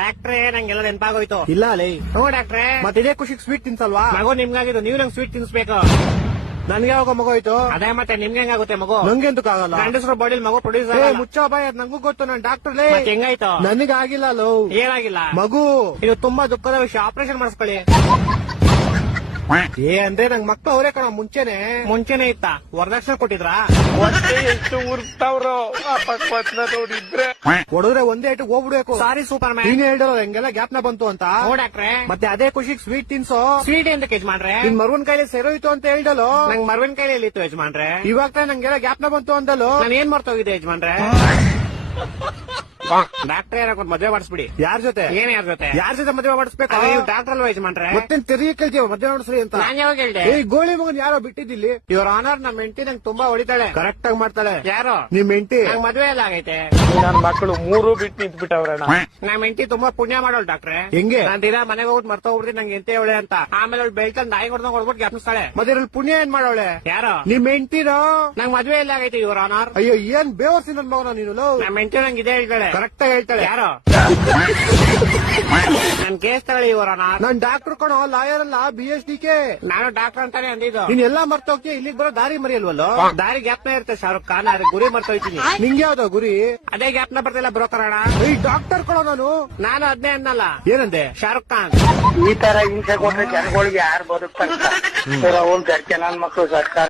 ಡಾಕ್ಟ್ರೆ ನಂಗೆಲ್ಲ ನೆನಪಾಗೋಯ್ತು. ಇಲ್ಲ ಲೈ. ಹ್ಞೂ ಡಾಕ್ಟ್ರೆ. ಮತ್ತೆ ಇದೇ ಖುಷಿಗೆ ಸ್ವೀಟ್ ತಿನ್ಸಲ್ವಾ? ಮಗು ನಿಮ್ಗಾಗಿದ್ದು, ನೀವು ನಂಗೆ ಸ್ವೀಟ್ ತಿನ್ಸ್ಬೇಕು. ನನ್ಗೆ ಯಾವಾಗ ಮಗು ಆಯ್ತು? ಅದೇ ಮತ್ತೆ ನಿಮ್ಗೆ ಹೆಂಗಾಗುತ್ತೆ ಮಗು? ನಂಗೆ ಎಂತಕ್ ಆಗಲ್ಲ. ಗಂಡಸ್ರ ಬಾಡಿಲಿ ಮಗು ಪ್ರೊಡ್ಯೂಸ್ ಮುಚ್ಚ ಬಾಯ್, ಅದ್ ನಂಗೂ ಗೊತ್ತು, ನಾನ್ ಡಾಕ್ಟರ್ ಲೇ. ಹೆಂಗಾಯ್ತು? ನನಗೆ ಆಗಿಲ್ಲ ಲೋ. ಏನಾಗಿಲ್ಲ ಮಗು. ಇದು ತುಂಬಾ ದುಃಖದ ವಿಷಯ, ಆಪರೇಷನ್ ಮಾಡಿಸ್ಕೊಳ್ಳಿ. ಅಂದ್ರೆ ನಂಗ್ ಮಕ್ಳು ಅವರೇ ಕಣ ಮುಂಚೆನೆ ಇತ್ತ? ವರದಕ್ಷಿಣೆ ಕೊಟ್ಟಿದ್ರಾ? ಎಷ್ಟು ಉರ್ತಾವ್ರೋ ಪಕ್ವತ್ನ ನೋಡಿದ್ರೆ ಹೊಡೆದ್ರೆ ಒಂದೇ ಐಟು ಹೋಗ್ಬಿಡ್ಬೇಕು. ಸಾರಿ ಸೂಪರ್ ಮ್ಯಾನ್. ನೀನ್ ಹೇಳಿರೋ ಹೆಂಗೆಲ್ಲ ಗ್ಯಾಪ್ನ ಬಂತು ಅಂತ. ಹ್ಞೂ ಡಾಕ್ಟ್ರೆ. ಮತ್ತೆ ಅದೇ ಖುಷಿಗೆ ಸ್ವೀಟ್ ತಿನ್ಸೋ. ಸ್ವೀಟ್ ಎಂತಕ್ಕೆ ಯಜಮಾನ್ರೆ? ನಿನ್ ಮರುವನ್ ಕೈಲಿ ಸೇರೋಯ್ತು ಅಂತ ಹೇಳ್ದಲು. ನಂಗ್ ಮರ್ವಿನ ಕೈಲಿ ಇತ್ತು ಯಜಮಾನ್ರೆ. ಇವಾಗ ತಾನೇ ನಂಗೆಲ್ಲ ಗ್ಯಾಪ್ನ ಬಂತು ಅಂದಲು. ನಾನು ಏನ್ ಮರ್ತೋಗಿದೆ ಯಜಮಾನ್ರೆ? ಡಾಕ್ಟ್ರೆ ಯಾರಕ್ಕೊಂದು ಮದ್ವೆ ಮಾಡಿಸ್ಬಿಡಿ. ಯಾರ ಜೊತೆ? ಏನ್ ಯಾರ ಜೊತೆ? ಯಾರ ಜೊತೆ ಮದುವೆ ಮಾಡಿಸ್ಬೇಕು? ನೀವು ಡಾಕ್ಟರ್ ಅಲ್ವಾ ಯಜಮಾನ್ರೆ? ಮತ್ತೆ ತೆರಿಗೆ ಕೇಳ್ತೀವ ಮದುವೆ ಮಾಡಿಸ್ರಿ ಅಂತ. ನಾನ್ ಯಾವಾಗ ಹೇಳ್ದೆ? ಈ ಗೋಳಿ ಮಗನ್ ಯಾರೋ ಬಿಟ್ಟಿದ್ದಿಲ್ಲಿ. ಇವ್ರ ಆನರ್ ನಮ್ಮ ಹೆಂಡತಿ ನಂಗೆ ತುಂಬಾ ಹೊಡಿತಾಳೆ. ಕರೆಕ್ಟ್ ಆಗಿ ಮಾಡ್ತಾಳೆ. ಯಾರು? ನಿಮ್ ಹೆಂಡತಿ. ನಂಗ್ ಮದ್ವೆ ಎಲ್ಲ ಆಗೈತೆ. ನನ್ ಮಕ್ಕಳು ಮೂರು ಬಿಟ್ಟು ನಿಂತ್ಬಿಟ್ಟವ್ರಣ್ಣ. ನಮ್ಮ ಹೆಂಡತಿ ತುಂಬಾ ಪುಣ್ಯ ಮಾಡೋಳು ಡಾಕ್ಟ್ರೆ. ಹೆಂಗೆ? ನಾನ್ ದಿನ ಮನೆಗೆ ಹೋಗ್ಬಿಟ್ಟು ಮರ್ತೋಗ್ಬಿಡ್ತೀನಿ ನಂಗೆ ಎಂತ ಹೇಳಿ ಅಂತ. ಆಮೇಲೆ ಅವ್ಳು ಬೆಳ್ತಂದ್ ನಾಯಿ ಹೊಡ್ದಂಗ್ ಹೊಡ್ಬಿಟ್ಟು ಜ್ಞಾಪಿಸ್ತಾಳೆ. ಮತ್ತೆ ಇದ್ರಲ್ಲಿ ಪುಣ್ಯ ಏನ್ ಮಾಡೋಳೆ? ಯಾರು? ನಿಮ್ ಹೆಂಡತಿನೋ? ನಂಗ್ ಮದ್ವೆ ಎಲ್ಲ ಆಗೈತೆ ಇವ್ರ ಆನರ್. ಅಯ್ಯೋ ಏನ್ ಬೇವರ್ಸಿ ನನ್ ಮಗನ ನೀನು. ನಮ್ಮ ಹೆಂಡತಿ ನಂಗೆ ಇದೇ ಹೇಳ್ತಾಳೆ. ಕರೆಕ್ಟ್ ಆಗಿ ಹೇಳ್ತಾಳೆ. ಯಾರು? ನನ್ ಕೇಸ್ ತಗೊಳ್ಳಿ ಇವ್ರ ಆನರ್. ನಾನ್ ಡಾಕ್ಟರ್ ಕಣೋ, ಲಾಯರ್ ಅಲ್ಲ, BSDK. ನಾನು ಡಾಕ್ಟರ್ ಅಂತಾನೆ ಅಂದಿದ್ದು. ನೀನ್ ಎಲ್ಲಾ ಮರ್ತೋಗ್ತೀಯ, ಇಲ್ಲಿಗೆ ಬರೋ ದಾರಿ ಮರಿಯಲ್ವಲ್ಲೋ? ದಾರಿ ಗ್ಯಾಪ್ನ ಇರುತ್ತೆ ಶಾರುಖ್ ಖಾನ್, ಅದ್ರ ಗುರಿ ಮರ್ತೋಯ್ತೀನಿ. ನಿಂಗೆ ಯಾವ್ದೋ ಗುರಿ? ಅದೇ ಗ್ಯಾಪ್ನ ಬರ್ತಿಲ್ಲ ಬ್ರೋಕರ್ ಅಣ್ಣ. ಈ ಡಾಕ್ಟರ್ ಕಣೋ ನಾನು ಅದ್ನೇ ಅನ್ನಲ್ಲ. ಏನಂದೆ? ಶಾರುಖ್ ಖಾನ್. ಈ ತರ ಹಿಂಸೆ ಕೊಟ್ರೆ ಜನಗಳಿಗೆ ಯಾರು ಬದುಕ್ತಾರೆ? ಅವ್ನ್ ನನ್ ಮಕ್ಕಳು ಸರ್ಕಾರ